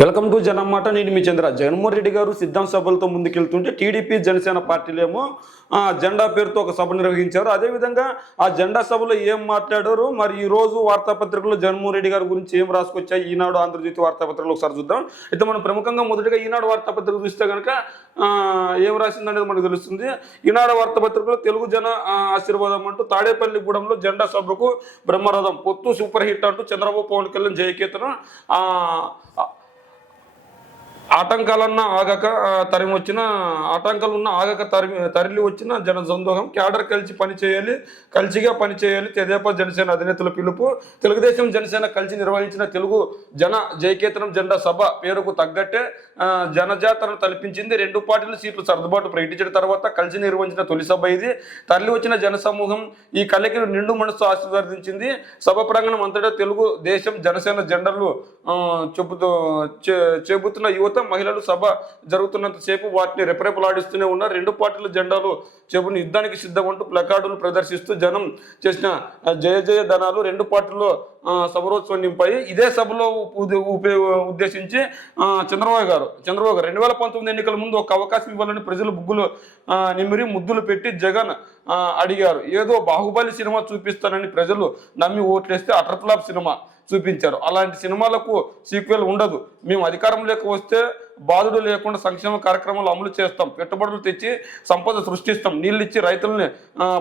Welcome to జనమాట. నేను మీ చంద్ర. జగన్మోహన్ రెడ్డి గారు సిద్ధం సభలతో ముందుకెళ్తుంటే టీడీపీ జనసేన పార్టీలేమో జెండా పేరుతో ఒక సభ నిర్వహించారు. అదేవిధంగా ఆ జెండా సభలో ఏం మాట్లాడారు, మరి ఈ రోజు వార్తాపత్రికలో జగన్మోహన్ రెడ్డి గారి గురించి ఏం రాసుకొచ్చాయి ఈనాడు, ఆంధ్రజ్యోతి వార్తాపత్రికలు ఒకసారి చూద్దాం. అయితే మనం ప్రముఖంగా మొదటిగా ఈనాడు వార్తాపత్రిక చూస్తే కనుక ఏం రాసిందనేది మనకు తెలుస్తుంది. ఈనాడు వార్తాపత్రికలో తెలుగు జన ఆశీర్వాదం అంటూ తాడేపల్లిగూడెంలో జెండా సభకు బ్రహ్మరథం, పొత్తు సూపర్ హిట్ అంటూ చంద్రబాబు పవన్ కళ్యాణ్ జయకేతనం, ఆటంకాలన్నా ఆగక తరిమి వచ్చిన ఆటంకాలున్న ఆగక తరలి వచ్చిన జన సందోహం, క్యాడర్ కలిసి పనిచేయాలి, కలిసిగా పనిచేయాలి, తెదేపా జనసేన అధినేతల పిలుపు, తెలుగుదేశం జనసేన కలిసి నిర్వహించిన తెలుగు జన జయకేతనం జెండా సభ పేరుకు తగ్గట్టే జనజాతరను తలపించింది. రెండు పార్టీల సీట్లు సర్దుబాటు ప్రకటించిన తర్వాత కలిసి నిర్వహించిన తొలి సభ ఇది. తరలి వచ్చిన జన సమూహం ఈ కళకి నిండు మనసు ఆశీర్వదించింది. సభ ప్రాంగణం అంతటా తెలుగు దేశం జనసేన జెండర్లు చెబుతున్న యువత మహిళలు సభ జరుగుతున్నంతసేపు వాటిని రెపరెపలాడిస్తూనే ఉన్నారు. రెండు పార్టీల జెండాలు చెబుని యుద్ధానికి సిద్ధమంటూ ప్లకార్డులు ప్రదర్శిస్తూ జనం చేసిన జయ జయ ధనాలు రెండు పార్టీల్లో సభరోత్సవం నింపాయి. ఇదే సభలో ఉద్దేశించి చంద్రబాబు గారు 2019 ఎన్నికల ముందు ఒక అవకాశం ఇవ్వాలని ప్రజలు బుగ్గులు నిమిరి ముద్దులు పెట్టి జగన్ అడిగారు. ఏదో బాహుబలి సినిమా చూపిస్తానని ప్రజలు నమ్మి ఓట్లేస్తే అటర్ ఫ్లాప్ సినిమా చూపించారు. అలాంటి సినిమాలకు సీక్వెల్ ఉండదు. మేము అధికారంలోకి వస్తే బాధుడు లేకుండా సంక్షేమ కార్యక్రమాలు అమలు చేస్తాం, పెట్టుబడులు తెచ్చి సంపద సృష్టిస్తాం, నీళ్ళు ఇచ్చి రైతుల్ని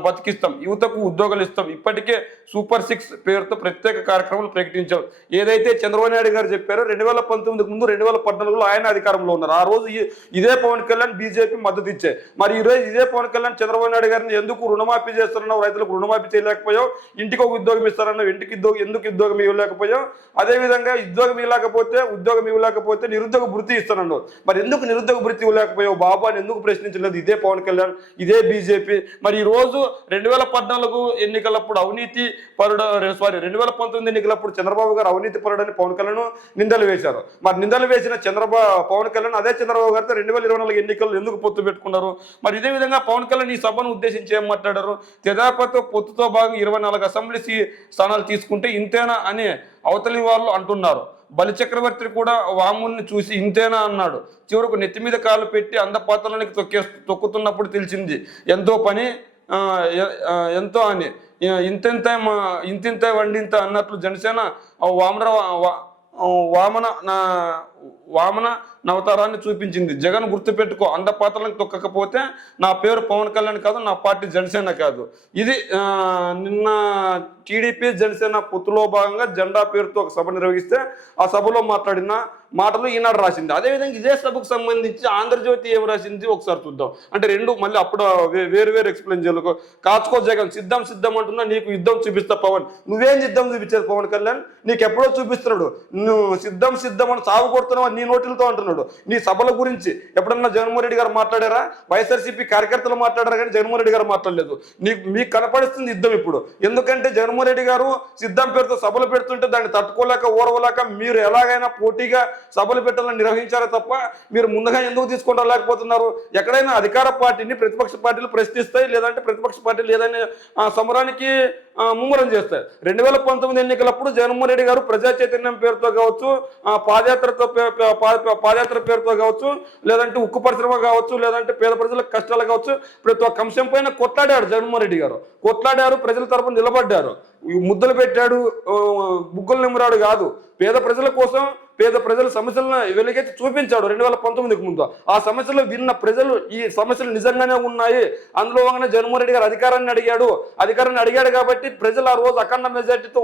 బతికిస్తాం, యువతకు ఉద్యోగాలు ఇస్తాం. ఇప్పటికే సూపర్ 6 పేరుతో ప్రత్యేక కార్యక్రమాలు ప్రకటించారు. ఏదైతే చంద్రబాబు నాయుడు గారు చెప్పారో 2019 ముందు 2014లో ఆయన అధికారంలో ఉన్నారు. ఆ రోజు ఇదే పవన్ కళ్యాణ్ బీజేపీ మద్దతు ఇచ్చే. మరి ఈ రోజు ఇదే పవన్ కళ్యాణ్ చంద్రబాబు నాయుడు గారిని ఎందుకు రుణమాఫీ చేస్తున్నావు, రైతులకు రుణమాఫీ చేయలేకపోయావు, ఇంటికి ఒక ఉద్యోగం ఇస్తారన్నావు, ఇంటికి ఎందుకు ఉద్యోగం ఇవ్వలేకపోయావు, అదేవిధంగా ఉద్యోగం ఇవ్వలేకపోతే నిరుద్యోగ భృతి ఇస్తున్నాను, మరి ఎందుకు నిరుద్యోగ భృతి ఇవ్వలేకపోయావు బాబు అని ఎందుకు ప్రశ్నించలేదు ఇదే పవన్ కళ్యాణ్, ఇదే బీజేపీ. మరి ఈ రోజు 2014 ఎన్నికలప్పుడు 2019 ఎన్నికలప్పుడు చంద్రబాబు గారు అవినీతి పరుడని పవన్ కళ్యాణ్ నిందలు వేశారు. మరి నిందలు వేసిన పవన్ కళ్యాణ్ అదే చంద్రబాబు గారితో 2024 ఎన్నికలు ఎందుకు పొత్తు పెట్టుకున్నారు? మరి ఇదే విధంగా పవన్ కళ్యాణ్ ఈ సభను ఉద్దేశించి ఏం మాట్లాడారు? తెదేపాతో పొత్తుతో భాగంగా 24 అసెంబ్లీ స్థానాలు తీసుకుంటే ఇంతేనా అని అవతలి వాళ్ళు అంటున్నారు. బలిచక్రవర్తి కూడా వాముని చూసి ఇంతేనా అన్నాడు. చివరకు నెత్తి మీద కాలు పెట్టి అందపాత్రలకి తొక్కుతున్నప్పుడు తెలిసింది ఎంతో పని ఎంతో అని. ఇంతింత వండింత అన్నట్లు జనసేన వామన నవతారాన్ని చూపించింది. జగన్ గుర్తుపెట్టుకో, అందపాత్రలకు తొక్కకపోతే నా పేరు పవన్ కళ్యాణ్ కాదు, నా పార్టీ జనసేన కాదు. ఇది నిన్న టీడీపీ జనసేన పొత్తులో భాగంగా జెండా పేరుతో ఒక సభ నిర్వహిస్తే ఆ సభలో మాట్లాడిన మాటలు ఈనాడు రాసింది. అదేవిధంగా ఇదే సభకు సంబంధించి ఆంధ్రజ్యోతి ఏం రాసింది ఒకసారి చూద్దాం. అంటే రెండు మళ్ళీ అప్పుడు వేరు ఎక్స్ప్లెయిన్ చేయాలి. కాచుకో జగన్ సిద్ధం అంటున్నా, నీకు యుద్ధం చూపిస్తా పవన్. నువ్వేం యుద్ధం చూపించేది పవన్ కళ్యాణ్? నీకు ఎప్పుడో చూపిస్తున్నాడు. నువ్వు సిద్ధం అని సాగు కొడుతున్నావు నీ నోటిలతో అంటున్నాడు. నీ సభల గురించి ఎప్పుడన్నా జగన్మోహన్ రెడ్డి గారు మాట్లాడారా? వైఎస్ఆర్సీపీ కార్యకర్తలు మాట్లాడారా? కానీ జగన్మోహన్ రెడ్డి గారు మాట్లాడలేదు. మీకు కనపడుస్తుంది యుద్ధం ఇప్పుడు. ఎందుకంటే జగన్మోహన్ రెడ్డి గారు సిద్ధం పేరుతో సభలు పెడుతుంటే దాన్ని తట్టుకోలేక ఓరవలేక మీరు ఎలాగైనా పోటీగా సభలు పెట్టాలని నిర్వహించారో తప్ప మీరు ముందుగా ఎందుకు తీసుకుంటా లేకపోతున్నారు? ఎక్కడైనా అధికార పార్టీని ప్రతిపక్ష పార్టీలు ప్రశ్నిస్తాయి, లేదంటే ప్రతిపక్ష పార్టీలు ఏదైనా సమరానికి ముమ్మరం చేస్తాయి. 2019 ఎన్నికలప్పుడు జగన్మోహన్ రెడ్డి గారు ప్రజా చైతన్యం పేరుతో కావచ్చు, పాదయాత్ర పేరుతో కావచ్చు, లేదంటే ఉక్కు పరిశ్రమ కావచ్చు, లేదంటే పేద ప్రజలకు కష్టాలు కావచ్చు, ప్రతి ఒక్క అంశం పైన కొట్లాడారు జగన్మోహన్ రెడ్డి గారు. ప్రజల తరపున నిలబడ్డారు, ముద్దలు పెట్టాడు, బుగ్గలు నిమ్మరాడు కాదు. పేద ప్రజల కోసం పేద ప్రజల సమస్యలను వెలుగెత్తి చూపించాడు 2019కి ముందు. ఆ సమస్యలు విన్న ప్రజలు ఈ సమస్యలు నిజంగానే ఉన్నాయి, అందులో భాగంగా జగన్మోహన్ రెడ్డి గారు అధికారాన్ని అడిగాడు కాబట్టి ప్రజలు ఆ రోజు అఖండ మెజార్టీతో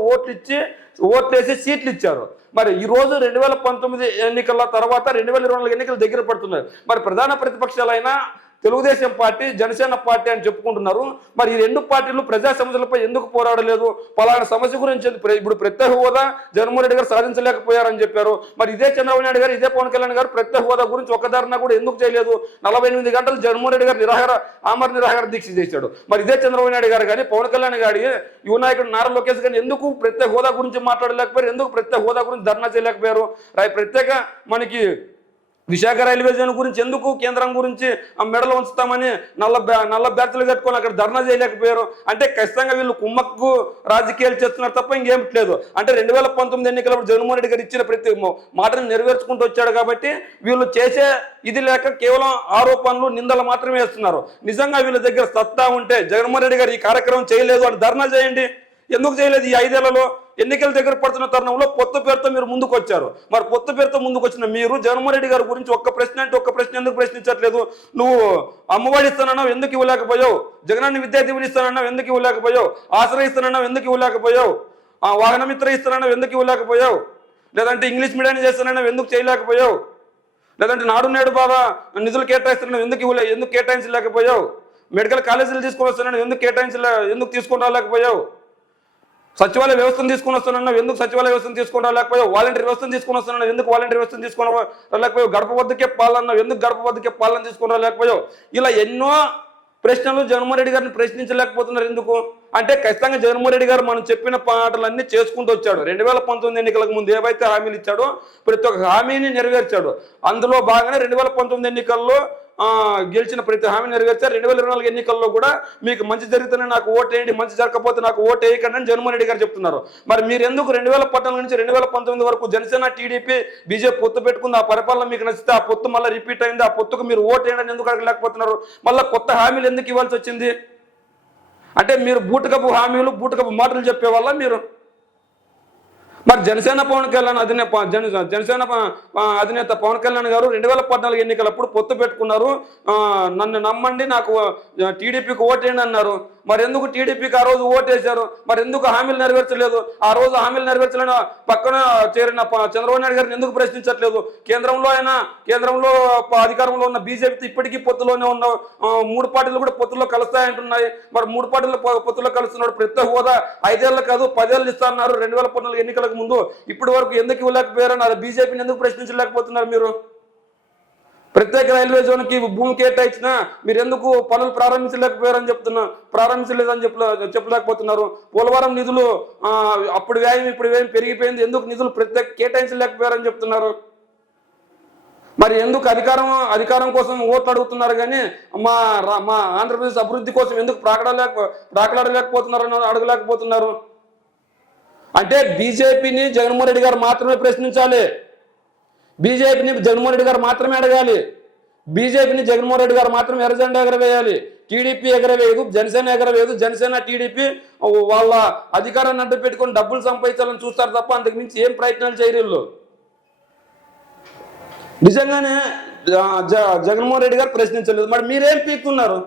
ఓట్లేసి సీట్లు ఇచ్చారు. మరి ఈ రోజు 2019 ఎన్నికల తర్వాత 2024 ఎన్నికలు దగ్గర పడుతున్నాయి. మరి ప్రధాన ప్రతిపక్షాలైనా తెలుగుదేశం పార్టీ, జనసేన పార్టీ అని చెప్పుకుంటున్నారు. మరి ఈ రెండు పార్టీలు ప్రజా సమస్యలపై ఎందుకు పోరాడలేదు? పలానా సమస్య గురించి ఇప్పుడు ప్రత్యేక హోదా జగన్మోహన్ రెడ్డి గారు సాధించలేకపోయారని చెప్పారు. మరి ఇదే చంద్రబాబు నాయుడు గారు, ఇదే పవన్ కళ్యాణ్ గారు ప్రత్యేక హోదా గురించి ఒక్కదారినా కూడా ఎందుకు చేయలేదు? 48 గంటలు జగన్మోహన్ రెడ్డి గారు ఆమర నిరాహార దీక్ష చేశాడు. మరి ఇదే చంద్రబాబు నాయుడు గారు కానీ పవన్ కళ్యాణ్ గారి యువ నాయకుడు నారా లోకేష్ గారిని ఎందుకు ప్రత్యేక హోదా గురించి మాట్లాడలేకపోయారు? ఎందుకు ప్రత్యేక హోదా గురించి ధర్నా చేయలేకపోయారు? ప్రత్యేక మనకి విశాఖ రైల్వే జోన్ గురించి ఎందుకు కేంద్రం గురించి ఆ మెడలు ఉంచుతామని నల్ల బ్యాచ్లు కట్టుకొని అక్కడ ధర్నా చేయలేకపోయారు? అంటే ఖచ్చితంగా వీళ్ళు కుమ్మక్కు రాజకీయాలు చేస్తున్నారు తప్ప ఇంకేం లేదు. అంటే 2019 ఎన్నికలప్పుడు జగన్మోహన్ రెడ్డి గారు ఇచ్చిన ప్రతి మాటను నెరవేర్చుకుంటూ వచ్చాడు కాబట్టి వీళ్ళు చేసే ఇది లేక కేవలం ఆరోపణలు నిందలు మాత్రమే వేస్తున్నారు. నిజంగా వీళ్ళ దగ్గర సత్తా ఉంటే జగన్మోహన్ రెడ్డి గారు ఈ కార్యక్రమం చేయలేదు అని ధర్నా చేయండి. ఎందుకు చేయలేదు? ఈ 5 ఏళ్లలో ఎన్నికల దగ్గర పడుతున్న తరుణంలో పొత్తు పేరుతో మీరు ముందుకు వచ్చారు. మరి పొత్తు పేరుతో ముందుకు వచ్చిన మీరు జగన్మోహన్ రెడ్డి గారి గురించి ఒక్క ప్రశ్న అంటే ఒక్క ప్రశ్న ఎందుకు ప్రశ్నించట్లేదు? నువ్వు అమ్మఒడి ఇస్తానన్నావు, ఎందుకు ఇవ్వలేకపోయావు? జగనన్న విద్యా దీవెన ఇస్తానన్నావు, ఎందుకు ఇవ్వలేకపోయావు? ఆశ్రయ ఇస్తానన్నావు, ఎందుకు ఇవ్వలేకపోయావు? వాహనమిత్ర ఇస్తానన్నావు, ఎందుకు ఇవ్వలేకపోయావు? లేదంటే ఇంగ్లీష్ మీడియాన్ని చేస్తానన్నావు, ఎందుకు చేయలేకపోయావు? లేదంటే నాడు నేడు బాగా నిధులు కేటాయిస్తున్నావు, ఎందుకు కేటాయించలేకపోయావు? మెడికల్ కాలేజీలు తీసుకొని వస్తున్నాను, ఎందుకు తీసుకొని రాలేకపోయావు? సచివాలయ వ్యవస్థను తీసుకొని వస్తున్నాను, ఎందుకు సచివాలయ వ్యవస్థను తీసుకొని రాలేకపోయావు? వాలంటీర్ వ్యవస్థను తీసుకొని వస్తున్నాను, ఎందుకు వాలంటీర్ వ్యవస్థను తీసుకొని రాలేకపోయావు? గడప వద్దకే పాలన, ఎందుకు గడప వద్దకే పాలన తీసుకొని రాలేకపోయావు? ఇలా ఎన్నో ప్రశ్నలు జగన్మోహన్ రెడ్డి గారిని ప్రశ్నించలేకపోతున్నారు. ఎందుకు అంటే ఖచ్చితంగా జగన్మోహన్ రెడ్డి గారు మనం చెప్పిన పాటలన్నీ చేసుకుంటూ వచ్చాడు. 2019 ఎన్నికలకు ముందు ఏవైతే హామీలు ఇచ్చాడో ప్రతి ఒక్క హామీని నెరవేర్చాడు. అందులో భాగంగానే 2019 ఎన్నికల్లో గెలిచిన ప్రతి హామీ నెరవేర్చారు. 2024 ఎన్నికల్లో కూడా మీకు మంచి జరిగితేనే నాకు ఓటేయండి, మంచి జరగకపోతే నాకు ఓటు వేయకండి అని జగన్మోహన్ రెడ్డి గారు చెప్తున్నారు. మరి మీరు ఎందుకు 2014 నుంచి 2019 వరకు జనసేన, టీడీపీ, బీజేపీ పొత్తు పెట్టుకుంది? ఆ పరిపాలన మీకు నచ్చితే ఆ పొత్తు మళ్ళీ రిపీట్ అయింది, ఆ పొత్తుకు మీరు ఓటు వేయడం ఎందుకు అడగలేకపోతున్నారు? మళ్ళీ కొత్త హామీలు ఎందుకు ఇవ్వాల్సి వచ్చింది? అంటే మీరు బూటకపు హామీలు, బూటకపు మాటలు చెప్పేవాళ్ళ మీరు? మరి జనసేన అధినేత పవన్ కళ్యాణ్ గారు 2014 ఎన్నికలప్పుడు పొత్తు పెట్టుకున్నారు. నన్ను నమ్మండి, నాకు టీడీపీకి ఓటేయండి అన్నారు. మరి ఎందుకు టీడీపీకి ఆ రోజు ఓటేశారు? మరి ఎందుకు హామీలు నెరవేర్చలేదు? ఆ రోజు హామీలు నెరవేర్చలేని పక్కన చేరిన చంద్రబాబు నాయుడు గారిని ఎందుకు ప్రశ్నించట్లేదు? కేంద్రంలో అధికారంలో ఉన్న బీజేపీతో ఇప్పటికీ పొత్తులోనే ఉన్న 3 పార్టీలు కూడా పొత్తులో కలుస్తాయంటున్నాయి. మరి 3 పార్టీలు పొత్తులో కలుస్తున్నాడు. ప్రత్యేక హోదా 5 ఏళ్ళు కాదు 10 ఏళ్ళు ఇస్తారన్నారు 2014 ఎన్నికలకు ముందు. ఇప్పటి వరకు ఎందుకు ఇవ్వలేకపోయారని అది బీజేపీని ఎందుకు ప్రశ్నించలేకపోతున్నారు మీరు? ప్రత్యేక రైల్వే జోన్కి భూమి కేటాయించినా మీరు ఎందుకు పనులు ప్రారంభించలేకపోయారని ప్రారంభించలేదని చెప్పలేకపోతున్నారు? పోలవరం నిధులు అప్పుడు వ్యయం ఇప్పుడు వ్యయం పెరిగిపోయింది, ఎందుకు నిధులు ప్రత్యేక కేటాయించలేకపోయారని చెప్తున్నారు? మరి ఎందుకు అధికారం కోసం ఓట్లు అడుగుతున్నారు కానీ మా ఆంధ్రప్రదేశ్ అభివృద్ధి కోసం ఎందుకు ప్రాకలాడలేకపోతున్నారని అడగలేకపోతున్నారు? అంటే బీజేపీని జగన్మోహన్ రెడ్డి గారు మాత్రమే ప్రశ్నించాలి, బీజేపీని జగన్మోహన్ రెడ్డి గారు మాత్రమే అడగాలి, బీజేపీని జగన్మోహన్ రెడ్డి గారు మాత్రమే ఎర్రజెండా ఎగరవేయాలి. టీడీపీ ఎగరవేయదు, జనసేన ఎగరవేయదు. జనసేన, టీడీపీ వాళ్ళ అధికారాన్ని అడ్డు పెట్టుకొని డబ్బులు సంపాదించాలని చూస్తారు తప్ప అంతకు మించి ఏం ప్రయత్నాలు చేయరు. నిజంగానే జగన్మోహన్ రెడ్డి గారు ప్రశ్నించలేదు. మరి మీరేం పీకుతున్నారు?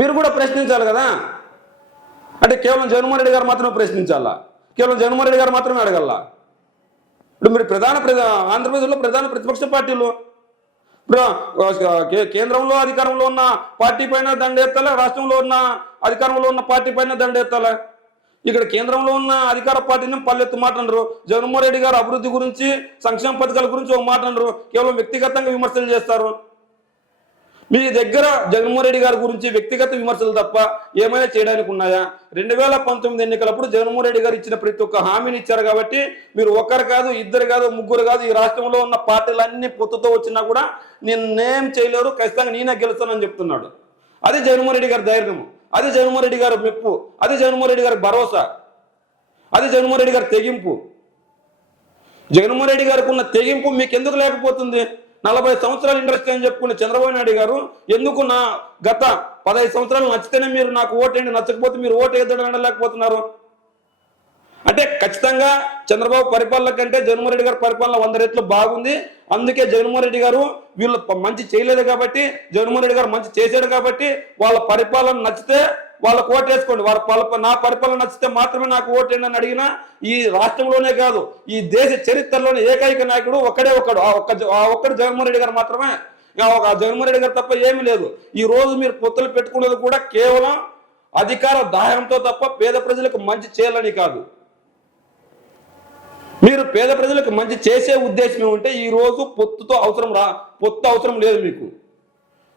మీరు కూడా ప్రశ్నించాలి కదా. అంటే కేవలం జగన్మోహన్ రెడ్డి గారు మాత్రమే ప్రశ్నించాలా? కేవలం జగన్మోహన్ రెడ్డి గారు మాత్రమే అడగల్లా? ఇప్పుడు మీరు ఆంధ్రప్రదేశ్లో ప్రధాన ప్రతిపక్ష పార్టీలు ఇప్పుడు కేంద్రంలో అధికారంలో ఉన్న పార్టీ పైన దండెత్తాలా, రాష్ట్రంలో ఉన్న అధికారంలో ఉన్న పార్టీ పైన దండెత్తాలా? ఇక్కడ కేంద్రంలో ఉన్న అధికార పార్టీని పల్లెత్తు మాట అనరు. జగన్మోహన్ రెడ్డి గారు అభివృద్ధి గురించి, సంక్షేమ పథకాల గురించి ఒక మాట అనరు. కేవలం వ్యక్తిగతంగా విమర్శలు చేస్తారు. మీ దగ్గర జగన్మోహన్ రెడ్డి గారి గురించి వ్యక్తిగత విమర్శలు తప్ప ఏమైనా చేయడానికి ఉన్నాయా? 2019 ఎన్నికలప్పుడు జగన్మోహన్ రెడ్డి గారు ఇచ్చిన ప్రతి ఒక్క హామీని ఇచ్చారు కాబట్టి మీరు ఒకరు కాదు, ఇద్దరు కాదు, ముగ్గురు కాదు, ఈ రాష్ట్రంలో ఉన్న పార్టీలన్నీ పొత్తుతో వచ్చినా కూడా నేనేం చేయలేరు, ఖచ్చితంగా నేనే గెలుస్తానని చెప్తున్నాడు. అది జగన్మోహన్ రెడ్డి గారి ధైర్యము, అది జగన్మోహన్ రెడ్డి గారి మెప్పు, అది జగన్మోహన్ రెడ్డి గారి భరోసా, అది జగన్మోహన్ రెడ్డి గారి తెగింపు. జగన్మోహన్ రెడ్డి గారికి ఉన్న తెగింపు మీకు ఎందుకు లేకపోతుంది? 40 సంవత్సరాలు ఇండస్ట్రీ అని చెప్పుకునే చంద్రబాబు నాయుడు గారు ఎందుకు నా గత 15 సంవత్సరాలు నచ్చితేనే మీరు నాకు ఓటేయండి, నచ్చకపోతే మీరు ఓటు వేద్దాం అనలేకపోతున్నారు? అంటే ఖచ్చితంగా చంద్రబాబు పరిపాలన కంటే జగన్మోహన్ రెడ్డి గారి పరిపాలన 100 రెట్లు బాగుంది. అందుకే జగన్మోహన్ రెడ్డి గారు వీళ్ళు మంచి చేయలేదు కాబట్టి, జగన్మోహన్ రెడ్డి గారు మంచి చేశాడు కాబట్టి వాళ్ళ పరిపాలన నచ్చితే వాళ్ళకు ఓటు వేసుకోండి. నా పరిపాలన నచ్చితే మాత్రమే నాకు ఓటేయండి అని అడిగినా ఈ రాష్ట్రంలోనే కాదు ఈ దేశ చరిత్రలోనే ఏకైక నాయకుడు ఒక్కడు జగన్మోహన్ రెడ్డి గారు మాత్రమే. జగన్మోహన్ రెడ్డి గారు తప్ప ఏమీ లేదు. ఈ రోజు మీరు పొత్తులు పెట్టుకునేది కూడా కేవలం అధికార దాహంతో తప్ప పేద ప్రజలకు మంచి చేయాలని కాదు. మీరు పేద ప్రజలకు మంచి చేసే ఉద్దేశం ఉంటే ఈ రోజు పొత్తు అవసరం లేదు మీకు.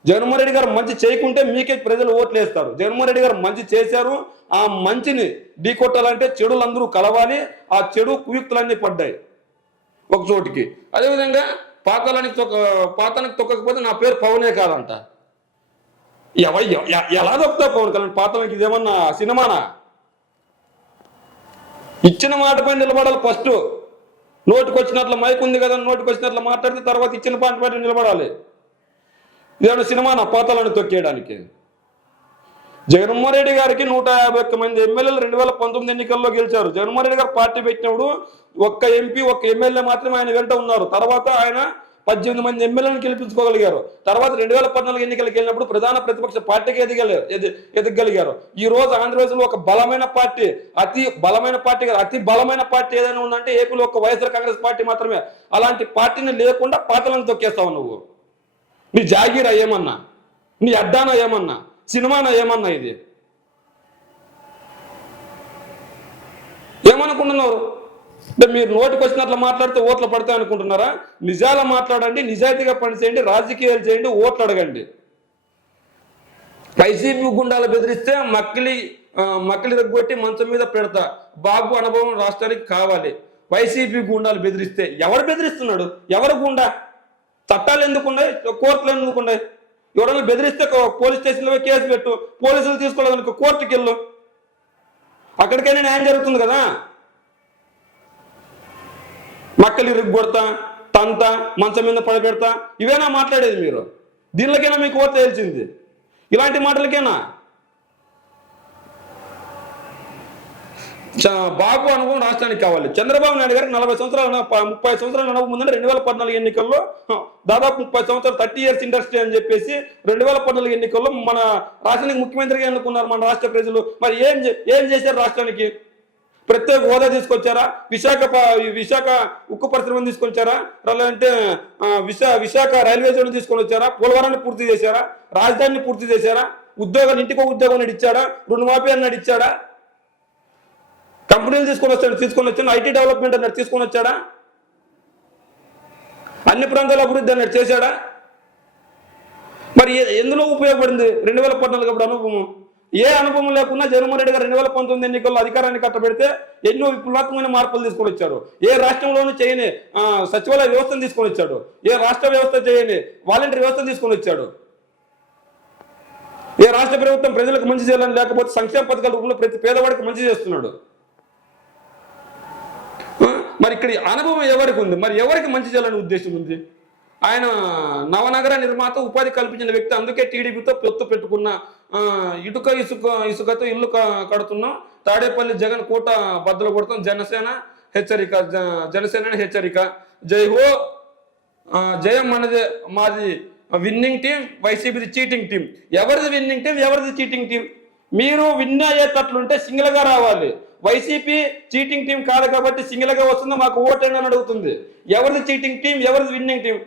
జగన్మోహన్ రెడ్డి గారు మంచి చేయకుంటే మీకే ప్రజలు ఓట్లు వేస్తారు. జగన్మోహన్ రెడ్డి గారు మంచి చేశారు. ఆ మంచిని ఢీకొట్టాలంటే చెడులందరూ కలవాలి. ఆ చెడు కుయుక్తులన్నీ పడ్డాయి. ఒక చోటికి. అదేవిధంగా పాతానికి తొక్కకపోతే నా పేరు పవనే కాదంట. ఎలా తొక్కుతా పవన్ కళ్యాణ్ పాతానికి? ఇదేమన్నా సినిమానా? ఇచ్చిన మాట పైన నిలబడాలి. ఫస్ట్ నోటికి వచ్చినట్లు మైక్ ఉంది కదా, నోటికి వచ్చినట్లు మాట్లాడితే తర్వాత ఇచ్చిన మాట పైన నిలబడాలి. ఇదేమన్నా సినిమానా పాతాలని తొక్కేయడానికి? జగన్మోహన్ రెడ్డి గారికి 151 మంది ఎమ్మెల్యేలు 2019 ఎన్నికల్లో గెలిచారు. జగన్మోహన్ రెడ్డి గారు పార్టీ పెట్టినప్పుడు ఒక్క ఎంపీ ఒక్క ఎమ్మెల్యే మాత్రమే ఆయన వెంట ఉన్నారు. తర్వాత ఆయన 18 మంది ఎమ్మెల్యేలను గెలిపించుకోగలిగారు. తర్వాత 2014 ఎన్నికలకు వెళ్ళినప్పుడు ప్రధాన ప్రతిపక్ష పార్టీకి ఎదగలిగారు. ఈ రోజు ఆంధ్రప్రదేశ్లో ఒక బలమైన పార్టీ, అతి బలమైన పార్టీ ఏదైనా ఉందంటే ఏపీలో ఒక వైఎస్ఆర్ కాంగ్రెస్ పార్టీ మాత్రమే. అలాంటి పార్టీని లేకుండా పార్టీలను తొక్కేస్తావు నువ్వు. నీ జాగీరా ఏమన్నా, నీ అడ్డానా ఏమన్నా, సినిమానా ఏమన్నా? ఇది ఏమనుకుంటున్నారు? అంటే మీరు నోటికి వచ్చినట్లు మాట్లాడితే ఓట్లు పడతాయి అనుకుంటున్నారా? నిజాలు మాట్లాడండి, నిజాయితీగా పనిచేయండి, రాజకీయాలు చేయండి, ఓట్లు అడగండి. వైసీపీ గుండాలు బెదిరిస్తే మక్కిలి రగ్గొట్టి మంచం మీద పెడతా. బాబు అనుభవం రాష్ట్రానికి కావాలి. వైసీపీ గుండాలు బెదిరిస్తే ఎవరు బెదిరిస్తున్నాడు? ఎవరు గుండా? చట్టాలు ఎందుకున్నాయి? కోర్టులు ఎందుకున్నాయి? ఎవరైనా బెదిరిస్తే పోలీస్ స్టేషన్లో కేసు పెట్టు, పోలీసులు తీసుకోలేదనుకో కోర్టుకి వెళ్ళు, అక్కడికైనా న్యాయం జరుగుతుంది కదా. మక్కలు ఇరుగ్గొడతా, తంతా, మంచం మీద పడబెడతా, ఇవేనా మాట్లాడేది మీరు? దీనిలోకైనా మీకు ఓట్లు తెలిసింది? ఇలాంటి మాటలకేనా? బాబు అనుభవం రాష్ట్రానికి కావాలి. చంద్రబాబు నాయుడు గారికి 40 సంవత్సరాలు 30 సంవత్సరాలు అనుభవం ఉందని 2014 ఎన్నికల్లో దాదాపు 30 సంవత్సరాలు 30 years ఇండస్ట్రీ అని చెప్పేసి 2014 ఎన్నికల్లో మన రాష్ట్రానికి ముఖ్యమంత్రిగా ఎన్నుకున్నారు మన రాష్ట్ర ప్రజలు. మరి ఏం చేశారు రాష్ట్రానికి? ప్రత్యేక హోదా తీసుకొచ్చారా? విశాఖ ఉక్కు పరిశ్రమను తీసుకొచ్చారా? అంటే విశాఖ రైల్వే జోన్ తీసుకొని వచ్చారా? పోలవరాన్ని పూర్తి చేశారా? రాజధానిని పూర్తి చేశారా? ఉద్యోగాలు ఇంటికి ఒక ఉద్యోగం నడిచాడా? రుణమాఫీ అని నడిచాడా? కంపెనీలు తీసుకొని వచ్చాడు, ఐటీ డెవలప్మెంట్ అన్నట్టు తీసుకొని వచ్చాడా? అన్ని ప్రాంతాల అభివృద్ధి అన్నట్టు చేశాడా? మరి ఎందులో ఉపయోగపడింది 2014 అప్పుడు అనుభవం? ఏ అనుభవం లేకుండా జగన్మోహన్ రెడ్డి గారు 2019 ఎన్నికల్లో అధికారాన్ని కట్టబెడితే ఎన్నో విప్లవాత్మకమైన మార్పులు తీసుకొని వచ్చారు. ఏ రాష్ట్రంలోనూ చేయని సచివాలయ వ్యవస్థను తీసుకొని వచ్చాడు. ఏ రాష్ట్ర వ్యవస్థ చేయని వాలంటీర్ వ్యవస్థను తీసుకొని వచ్చాడు. ఏ రాష్ట్ర ప్రభుత్వం ప్రజలకు మంచి చేయాలని లేకపోతే సంక్షేమ పథకాల రూపంలో ప్రతి పేదవాడికి మంచి చేస్తున్నాడు. మరి ఇక్కడ అనుభవం ఎవరికి ఉంది? మరి ఎవరికి మంచి చేయాలనే ఉద్దేశం ఉంది? ఆయన నవనగర నిర్మాత, ఉపాధి కల్పించిన వ్యక్తి. అందుకే టీడీపీతో పొత్తు పెట్టుకున్న, ఇసుకతో ఇల్లు కడుతున్నాం, తాడేపల్లి జగన్ కోట బద్దలు కొడతాం, జనసేన హెచ్చరిక. జై హో, జయం మనదే, మాది విన్నింగ్ టీం, వైసీపీది చీటింగ్ టీం. ఎవరిది విన్నింగ్ టీం, ఎవరిది చీటింగ్ టీం? మీరు విన్ అయ్యేటట్లుంటే సింగిల్గా రావాలి. వైసీపీ చీటింగ్ టీం కాదు కాబట్టి సింగిల్గా వస్తుందో మాకు ఓటేండి అని అడుగుతుంది. ఎవరిది చీటింగ్ టీం, ఎవరిది విన్నింగ్ టీం?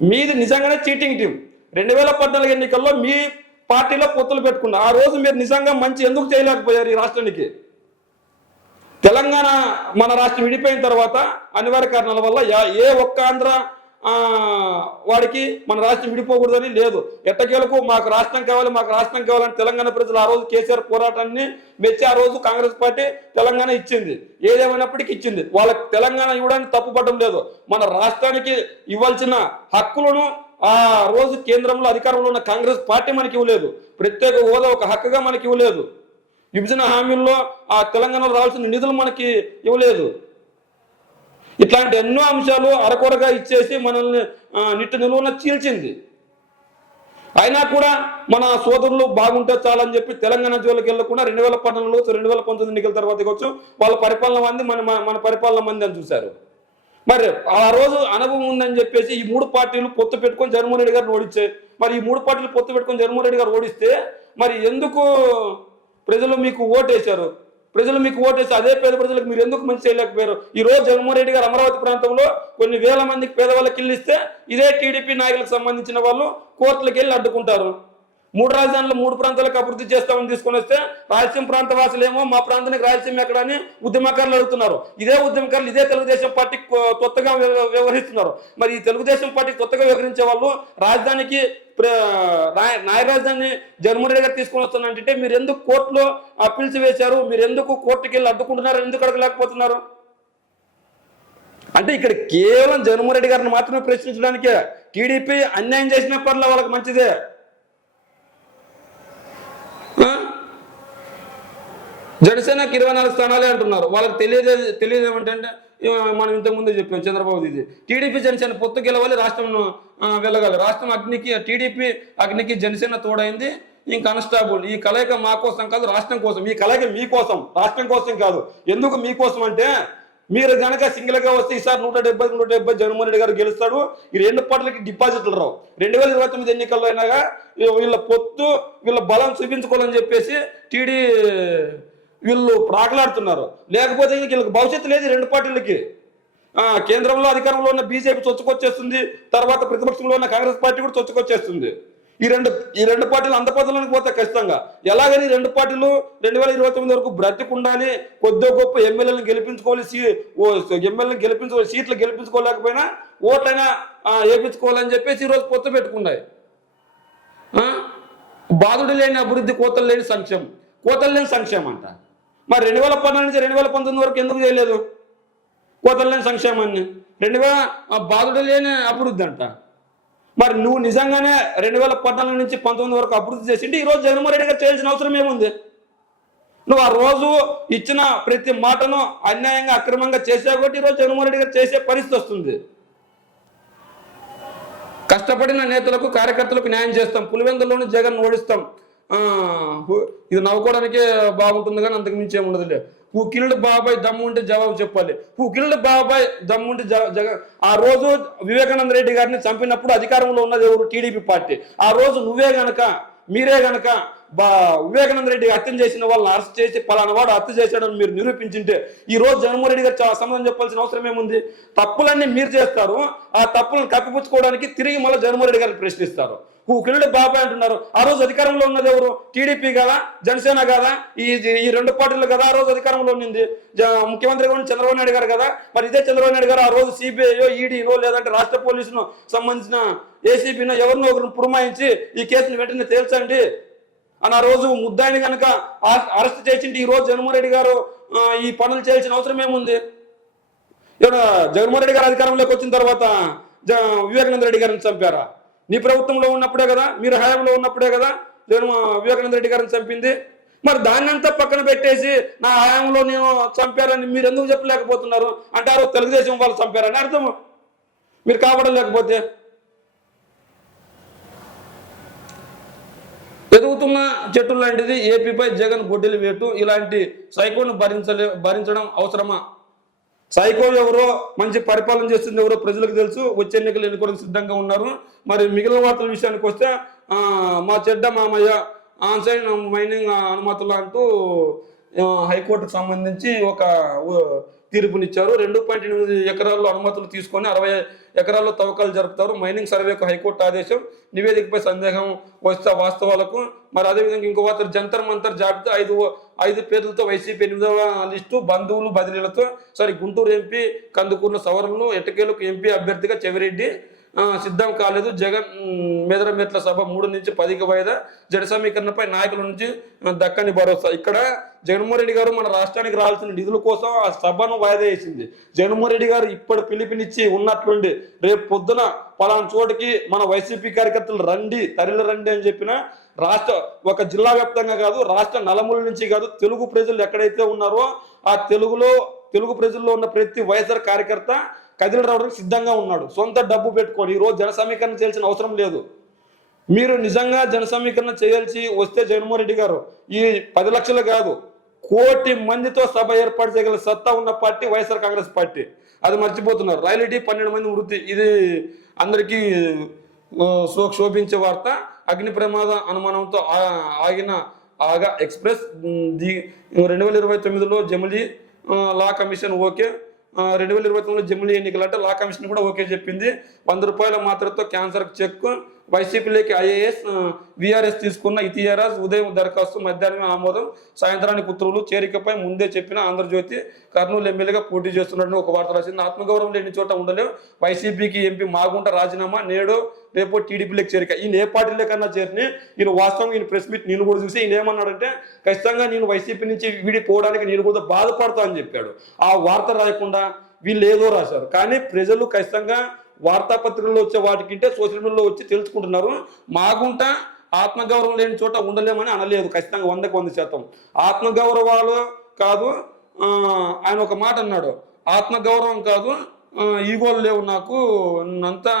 మీది నిజంగానే చీటింగ్ టీం. 2014 ఎన్నికల్లో మీ పార్టీలో పొత్తులు పెట్టుకున్నారు. ఆ రోజు మీరు నిజంగా మంచి ఎందుకు చేయలేకపోయారు ఈ రాష్ట్రానికి? తెలంగాణ మన రాష్ట్రం విడిపోయిన తర్వాత అనివార్య కారణాల వల్ల ఏ ఒక్క ఆంధ్ర వాడికి మన రాష్ట్రం విడిపోకూడదని లేదు. ఎట్టకేలకు మాకు రాష్ట్రం కావాలని తెలంగాణ ప్రజలు ఆ రోజు కేసీఆర్ పోరాటాన్ని మెచ్చి ఆ రోజు కాంగ్రెస్ పార్టీ తెలంగాణ ఇచ్చింది. ఏదేమైనప్పటికీ ఇచ్చింది. వాళ్ళకి తెలంగాణ ఇవ్వడానికి తప్పుపడడం లేదు. మన రాష్ట్రానికి ఇవ్వాల్సిన హక్కులను ఆ రోజు కేంద్రంలో అధికారంలో ఉన్న కాంగ్రెస్ పార్టీ మనకి ఇవ్వలేదు. ప్రత్యేక హోదా ఒక హక్కుగా మనకి ఇవ్వలేదు. విభజన హామీల్లో ఆ తెలంగాణలో రావాల్సిన నిధులు మనకి ఇవ్వలేదు. ఇట్లాంటి ఎన్నో అంశాలు అరకొరగా ఇచ్చేసి మనల్ని నిట్టు నిలువున చీల్చింది. అయినా కూడా మన సోదరులు బాగుంటే చాలని చెప్పి తెలంగాణ జోలికి వెళ్ళకుండా 2014 2019 ఎన్నికల తర్వాత కావచ్చు వాళ్ళ పరిపాలన మంది మన పరిపాలన మంది అని చూశారు. మరి ఆ రోజు అనుభవం ఉందని చెప్పేసి ఈ 3 పార్టీలు పొత్తు పెట్టుకొని జగన్మోహన్ రెడ్డి గారిని ఓడించాయి. మరి ఈ 3 పార్టీలు పొత్తు పెట్టుకొని జగన్మోహన్ రెడ్డి గారు ఓడిస్తే మరి ఎందుకు ప్రజలు మీకు ఓటేశారు? ప్రజలు మీకు ఓటేసి అదే పేద ప్రజలకు మీరు ఎందుకు మంచి చేయలేకపోయారు? ఈ రోజు జగన్మోహన్ రెడ్డి గారు అమరావతి ప్రాంతంలో కొన్ని వేల మందికి పేదవాళ్ళకి ఇల్లు ఇస్తే ఇదే టీడీపీ నాయకులకు సంబంధించిన వాళ్ళు కోర్టులకు వెళ్ళి అడ్డుకుంటారు. 3 రాజధానులు 3 ప్రాంతాలకు అభివృద్ధి చేస్తామని తీసుకొని వస్తే రాయలసీమ ప్రాంత వాసులేమో మా ప్రాంతానికి రాయలసీమ ఎక్కడ అని ఉద్యమకారులు అడుగుతున్నారు. ఇదే ఉద్యమకారులు ఇదే తెలుగుదేశం పార్టీ కొత్తగా వ్యవహరిస్తున్నారు. మరి ఈ తెలుగుదేశం పార్టీ కొత్తగా వ్యవహరించే వాళ్ళు రాజధానికి న్యాయ రాజధాని జగన్మోహన్ రెడ్డి గారు తీసుకొని వస్తున్నారంటే మీరు ఎందుకు కోర్టులో అప్పీల్స్ వేశారు? మీరు ఎందుకు కోర్టుకి వెళ్ళి అడ్డుకుంటున్నారు? ఎందుకు అడగలేకపోతున్నారు? అంటే ఇక్కడ కేవలం జగన్మోహన్ రెడ్డి గారిని మాత్రమే ప్రశ్నించడానికే. టీడీపీ అన్యాయం చేసిన పట్ల వాళ్ళకి మంచిదే. జనసేనకి 24 స్థానాలే అంటున్నారు. వాళ్ళకి తెలియదు ఏమంటే మనం ఇంతకుముందే చెప్పాం చంద్రబాబు ఇది. టీడీపీ జనసేన పొత్తు గెలవాలి, రాష్ట్రం వెళ్ళగాలి. రాష్ట్రం అగ్నికి, టీడీపీ అగ్నికి జనసేన తోడైంది. ఇంక కానిస్టేబుల్ ఈ కలయిక మా కోసం కాదు, రాష్ట్రం కోసం. ఈ కలయిక మీకోసం, రాష్ట్రం కోసం కాదు. ఎందుకు మీకోసం అంటే మీరు కనుక సింగిల్గా వస్తే ఈసారి 170 జగన్మోహన్ రెడ్డి గారు గెలుస్తాడు. ఈ రెండు పార్టీలకి డిపాజిట్లు రావు. 2029 ఎన్నికల్లో అయినాగా వీళ్ళ పొత్తు, వీళ్ళ బలం చూపించుకోవాలని చెప్పేసి వీళ్ళు ప్రాకలాడుతున్నారు. లేకపోతే వీళ్ళకి భవిష్యత్తు లేదు. రెండు పార్టీలకి కేంద్రంలో అధికారంలో ఉన్న బీజేపీ చొచ్చుకొచ్చేస్తుంది, తర్వాత ప్రతిపక్షంలో ఉన్న కాంగ్రెస్ పార్టీ కూడా చొచ్చుకొచ్చేస్తుంది. ఈ రెండు పార్టీలు అంతపదలోనికి పోతే ఖచ్చితంగా. ఎలాగని రెండు పార్టీలు 2029 వరకు బ్రతికుండాలి, కొద్దిగా గొప్ప ఎమ్మెల్యేలను గెలిపించుకోవాలి, సీట్లు గెలిపించుకోలేకపోయినా ఓట్లైనా వేయించుకోవాలని చెప్పేసి ఈరోజు పొత్తు పెట్టుకున్నాయి. బాధుడు లేని అభివృద్ధి, కోతలు లేని సంక్షేమం. కోతలు లేని సంక్షేమం అంట. మరి 2014 నుంచి 2019 వరకు ఎందుకు చేయలేదు కోతలు లేని సంక్షేమాన్ని? బాధుడు లేని అభివృద్ధి అంట. మరి నువ్వు నిజంగానే 2014 నుంచి 19 వరకు అభివృద్ధి చేసింటే ఈరోజు జగన్మోహన్ రెడ్డి గారు చేయాల్సిన అవసరం ఏముంది? నువ్వు ఆ రోజు ఇచ్చిన ప్రతి మాటను అన్యాయంగా, అక్రమంగా చేసావు కాబట్టి ఈరోజు జగన్మోహన్ రెడ్డి గారు చేసే పరిస్థితి వస్తుంది. కష్టపడిన నేతలకు, కార్యకర్తలకు న్యాయం చేస్తాం, పులివెందులోని జగన్ ఓడిస్తాం. ఇది నవ్వుకోవడానికే బాగుంటుంది కానీ అంతకు మించి ఏమి ఉండదులే. హూ కిల్డ్ బాబాయ్ దమ్ముంటే జవాబు చెప్పాలి. హూ కిల్డ్ బాబాయ్ దమ్ముంటే జగన్. ఆ రోజు వివేకానంద రెడ్డి గారిని చంపినప్పుడు అధికారంలో ఉన్నది ఎవరు? TDP party. ఆ రోజు మీరే గనక వివేకానంద రెడ్డి హత్య చేసిన వాళ్ళని అరెస్ట్ చేసి పలానా వాడు హత్య చేశాడని మీరు నిరూపించింటే ఈ రోజు జగన్మోహన్ రెడ్డి గారు సమాధానం చెప్పాల్సిన అవసరం ఏముంది? తప్పులన్నీ మీరు చేస్తారు, ఆ తప్పులను కప్పిపుచ్చుకోవడానికి తిరిగి మళ్ళీ జగన్మోహన్ రెడ్డి గారిని ప్రశ్నిస్తారు. కిరీడి బాబాయ్ అంటున్నారు. ఆ రోజు అధికారంలో ఉన్నది ఎవరు? టీడీపీ కదా, జనసేన కదా, ఈ రెండు పార్టీలు కదా ఆ రోజు అధికారంలో ఉన్నది. ముఖ్యమంత్రిగా ఉన్న చంద్రబాబు నాయుడు గారు కదా. మరి ఇదే చంద్రబాబు నాయుడు గారు ఆ రోజు సిబిఐయో, ఈడీనో లేదంటే రాష్ట్ర పోలీసును సంబంధించిన ఏసీబీనో ఎవరినో ఒకరిని పురమాయించి ఈ కేసును వెంటనే తేల్చండి అని ఆ రోజు ముద్దాయిని కనుక అరెస్ట్ చేసింటే ఈ రోజు జగన్మోహన్ రెడ్డి గారు ఈ పనులు చేయాల్సిన అవసరం ఏముంది? జగన్మోహన్ రెడ్డి గారు అధికారంలోకి వచ్చిన తర్వాత వివేకానంద రెడ్డి గారిని చంపారా? నీ ప్రభుత్వంలో ఉన్నప్పుడే కదా, మీరు హయాంలో ఉన్నప్పుడే కదా వివేకానంద రెడ్డి గారిని చంపింది. మరి దాన్ని అంతా పక్కన పెట్టేసి నా హయాంలో నేను చంపారని మీరు ఎందుకు చెప్పలేకపోతున్నారు? అంటే ఆ రోజు తెలుగుదేశం వాళ్ళు చంపారని అర్థం. మీరు కాపాడలేకపోతే ఎదుగుతున్న చెట్టు లాంటిది ఏపీపై జగన్ గొడ్డలి వేటు. ఇలాంటి సైకోను భరించడం అవసరమా? సైకో ఎవరో, మంచి పరిపాలన చేస్తుంది ఎవరో ప్రజలకు తెలుసు. వచ్చే ఎన్నికలు ఎన్నుకోవడానికి సిద్ధంగా ఉన్నారు. మరి మిగిలిన వార్తల విషయానికి వస్తే మా చెడ్డ మామయ్య ఆన్సైన్ మైనింగ్ అనుమతులు అంటూ హైకోర్టుకు సంబంధించి ఒక తీర్పునిచ్చారు. 2.8 ఎకరాల్లో అనుమతులు తీసుకొని 60 ఎకరాల్లో తవ్వకాలు జరుపుతారు. మైనింగ్ సర్వేకు హైకోర్టు ఆదేశం. నివేదికపై సందేహం వస్తే వాస్తవాలకు. మరి అదేవిధంగా ఇంకో వార్త, జంతర్ మంతర్ జాబితా 5 పేర్లతో వైసీపీ 8వ లిస్టు. బంధువులు బదిలీలతో గుంటూరు ఎంపీ కందుకూరుల సవరణలు. ఎట్టకేలకు ఎంపీ అభ్యర్థిగా చెవిరెడ్డి సిద్ధం కాలేదు. జగన్ మేదరమెట్ల సభ 3 నుంచి 10కి వాయిదా. జన సమీకరణపై నాయకుల నుంచి దక్కని భరోసా. ఇక్కడ జగన్మోహన్ రెడ్డి గారు మన రాష్ట్రానికి రావాల్సిన నిధుల కోసం ఆ సభను వాయిదా వేసింది. జగన్మోహన్ రెడ్డి గారు ఇప్పుడు పిలుపునిచ్చి ఉన్నట్లుండి రేపు పొద్దున పలానా చోటికి మన వైసీపీ కార్యకర్తలు రండి, తరలి రండి అని చెప్పిన రాష్ట్ర ఒక జిల్లా వ్యాప్తంగా కాదు, రాష్ట్ర నలుమూల నుంచి కాదు, తెలుగు ప్రజలు ఎక్కడైతే ఉన్నారో ఆ తెలుగు ప్రజల్లో ఉన్న ప్రతి వైఎస్ఆర్ కార్యకర్త కదిలి రావడానికి సిద్ధంగా ఉన్నాడు. సొంత డబ్బు పెట్టుకొని ఈరోజు జన సమీకరణ చేయాల్సిన అవసరం లేదు. మీరు నిజంగా జన సమీకరణ చేయాల్సి వస్తే జగన్మోహన్ రెడ్డి గారు ఈ 10 లక్షలు కాదు, 1 కోటి మందితో సభ ఏర్పాటు చేయగల సత్తా ఉన్న పార్టీ వైఎస్ఆర్ కాంగ్రెస్ పార్టీ. అది మర్చిపోతున్నారు. రైలిటీ 12 మంది మృతి. ఇది అందరికీ శోభించే వార్త. అగ్ని ప్రమాద అనుమానంతో ఆగిన ఆగా ఎక్స్ప్రెస్ 2029లో జమిలీ లా కమిషన్ ఓకే. 2029లో జమిలీ ఎన్నికలంటే లా కమిషన్ కూడా ఓకే చెప్పింది. 100 రూపాయల మాత్రతో క్యాన్సర్ చెక్. వైసీపీలోకి ఐఏఎస్ విఆర్ఎస్ తీసుకున్న ఇతిహారాజ్ ఉదయం దరఖాస్తు, మధ్యాహ్నం ఆమోదం, సాయంత్రానికి ఉత్తర్వులు. చేరికపై ముందే చెప్పిన ఆంధ్రజ్యోతి కర్నూలు ఎమ్మెల్యేగా పోటీ చేస్తున్నట్టు ఒక వార్త రాసింది. ఆత్మగౌరవం లేని చోట ఉండలేవు. వైసీపీకి ఎంపీ మాగుంట రాజీనామా. నేడు రేపు టీడీపీలోకి చేరిక. ఈయన ఏ పార్టీలో కన్నా చేరిని ఈయన వాస్తవం ఈయన ప్రెస్ మీట్ నేను కూడా చూసి ఈయన ఏమన్నాడంటే ఖచ్చితంగా నేను వైసీపీ నుంచి విడిపోవడానికి నేను కూడా బాధపడతా అని చెప్పాడు. ఆ వార్త రాయకుండా వీళ్ళు ఏదో రాశారు. కానీ ప్రజలు ఖచ్చితంగా వార్తాపత్రికల్లో వచ్చే వాటికంటే సోషల్ మీడియాలో వచ్చి తెలుసుకుంటున్నారు. మాగుంట ఆత్మగౌరవం లేని చోట ఉండలేమని అనలేదు. ఖచ్చితంగా 100% ఆత్మగౌరవాలు కాదు. ఆయన ఒక మాట అన్నాడు, ఆత్మగౌరవం కాదు, ఈగోలు లేవు నాకు, అంతా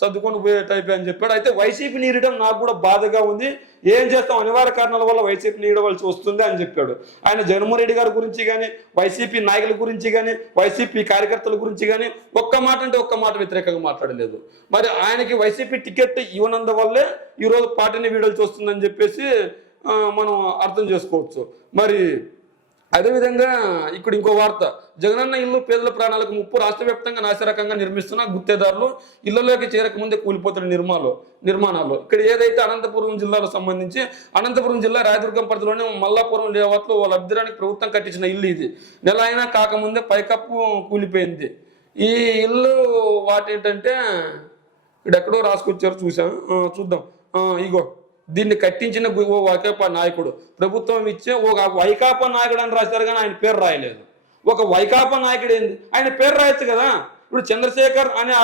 సర్దుకొని పోయే టైప్ అని చెప్పాడు. అయితే వైసీపీ నీడడం నాకు కూడా బాధగా ఉంది. ఏం చేస్తాం, అనివార్య కారణాల వల్ల వైసీపీ నీడవలసి వస్తుంది అని చెప్పాడు. ఆయన జగన్మోహన్ రెడ్డి గారి గురించి కానీ, వైసీపీ నాయకుల గురించి కానీ, వైసీపీ కార్యకర్తల గురించి కానీ ఒక్క మాట అంటే ఒక్క మాట వ్యతిరేకంగా మాట్లాడలేదు. మరి ఆయనకి వైసీపీ టికెట్ ఇవ్వనందువల్లే ఈరోజు పార్టీని వీడాల్సి వస్తుందని చెప్పేసి మనం అర్థం చేసుకోవచ్చు. మరి అదేవిధంగా ఇక్కడ ఇంకో వార్త, జగనన్న ఇల్లు పేదల ప్రాణాలకు ముప్పు, రాష్ట్ర వ్యాప్తంగా నాసిరకంగా నిర్మిస్తున్న గుత్తేదారులు ఇళ్లలోకి చేరకముందే కూలిపోతున్న నిర్మాణాలు. ఇక్కడ ఏదైతే అనంతపురం జిల్లాలో సంబంధించి అనంతపురం జిల్లా రాయదుర్గం పరిధిలోని మల్లాపురం లేఅవుట్లో వాళ్ళ లబ్ధిదారునికి ప్రభుత్వం కట్టించిన ఇల్లు ఇది. నెల అయినా కాకముందే పైకప్పు కూలిపోయింది. ఈ ఇల్లు వాటేంటంటే ఇక్కడెక్కడో రాసుకొచ్చారు, చూద్దాం. ఇగో దీన్ని కట్టించిన ఓ వైకాపా నాయకుడు, ప్రభుత్వం ఇచ్చే ఒక వైకాపా నాయకుడు అని రాశారు కానీ ఆయన పేరు రాయలేదు. ఒక వైకాపా నాయకుడు ఏంది, ఆయన పేరు రాయొచ్చు కదా. ఇప్పుడు చంద్రశేఖర్ అనే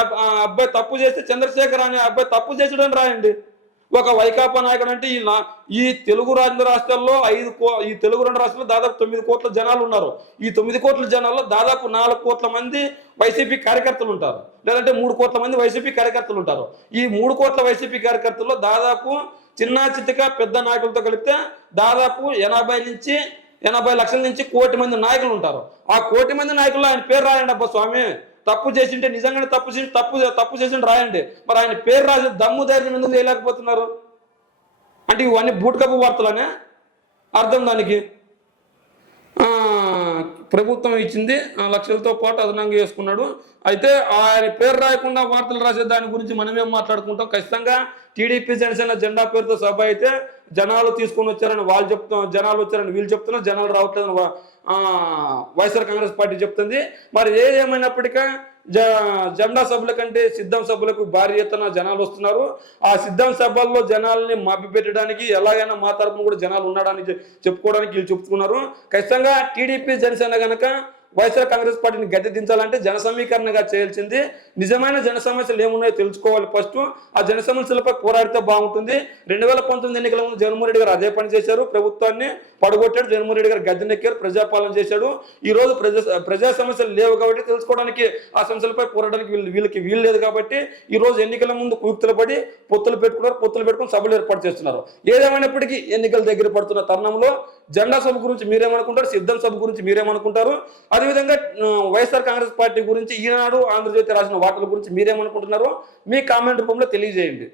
అబ్బాయి తప్పు చేస్తే చంద్రశేఖర్ అనే అబ్బాయి తప్పు చేసాడని రాయండి. ఒక వైకాపా నాయకుడు అంటే ఈ తెలుగు రాష్ట్రాల్లో ఈ తెలుగు 2 రాష్ట్రాల్లో దాదాపు 9 కోట్ల జనాలు ఉన్నారు. ఈ 9 కోట్ల జనాల్లో దాదాపు 4 కోట్ల మంది వైసీపీ కార్యకర్తలు ఉంటారు, లేదంటే 3 కోట్ల మంది వైసీపీ కార్యకర్తలు ఉంటారు. ఈ 3 కోట్ల వైసీపీ కార్యకర్తల్లో దాదాపు చిన్న చిత్తగా పెద్ద నాయకులతో కలిపితే దాదాపు 80 లక్షల నుంచి 1 కోటి మంది నాయకులు ఉంటారు. ఆ 1 కోటి మంది నాయకుల్లో ఆయన పేరు రాయండి. అబ్బా స్వామి, తప్పు చేసింటే నిజంగానే తప్పు చేసింటే రాయండి. మరి ఆయన పేరు రాసి దమ్ము ధైర్యం ఎందుకు చేయలేకపోతున్నారు అంటే ఇవన్నీ బూటకప్పు వార్తలనే అర్థం. దానికి ప్రభుత్వం ఇచ్చింది లక్షలతో పాటు అదనంగా వేసుకున్నాడు. అయితే ఆయన పేరు రాయకుండా వార్తలు రాసే దాని గురించి మనమేం మాట్లాడుకుంటాం. ఖచ్చితంగా టీడీపీ జనసేన జెండా పేరుతో సభ అయితే జనాలు తీసుకొని వచ్చారని వాళ్ళు చెప్తున్నారు, జనాలు వచ్చారని వీళ్ళు చెప్తున్నారు, జనాలు రావట్లేదని వైఎస్ఆర్ కాంగ్రెస్ పార్టీ చెప్తుంది. మరి ఏమైనప్పటికీ జెండా సభల కంటే సిద్ధం సభలకు భారీ ఎత్తున జనాలు వస్తున్నారు. ఆ సిద్ధం సభల్లో జనాల్ని మభ్యపెట్టడానికి ఎలాగైనా మా తరపున కూడా జనాలు ఉన్నాడని చెప్పుకోవడానికి వీళ్ళు చెప్తున్నారు. ఖచ్చితంగా టీడీపీ జనసేన కనుక వైఎస్ఆర్ కాంగ్రెస్ పార్టీని గద్దె దించాలంటే జన సమీకరణగా చేయాల్సింది. నిజమైన జన సమస్యలు ఏమున్నాయో తెలుసుకోవాలి. ఫస్ట్ ఆ జన సమస్యలపై పోరాడితే బాగుంటుంది. 2019 ఎన్నికల ముందు జగన్మోహన్ రెడ్డి గారు అదే పని చేశారు, ప్రభుత్వాన్ని పడగొట్టాడు. జగన్మోహన్ రెడ్డి గారు గద్దెనెక్కారు, ప్రజాపాలన చేశాడు. ఈ రోజు ప్రజా సమస్యలు లేవు కాబట్టి తెలుసుకోవడానికి, ఆ సమస్యలపై పోరాడడానికి వీళ్ళకి వీలు లేదు కాబట్టి ఈ రోజు ఎన్నికల ముందు కుయుక్తులు పడి పొత్తులు పెట్టుకుని సభలు ఏర్పాటు చేస్తున్నారు. ఏదేమైనప్పటికీ ఎన్నికల దగ్గర పడుతున్న తరుణంలో జెండా సభ గురించి మీరేమనుకుంటారు, సిద్ధం సభ గురించి మీరేమనుకుంటారు, అదేవిధంగా వైఎస్ఆర్ కాంగ్రెస్ పార్టీ గురించి ఈనాడు ఆంధ్రజ్యోతి రాసిన వార్తల గురించి మీరేమనుకుంటున్నారో మీ కామెంట్ రూపంలో తెలియజేయండి.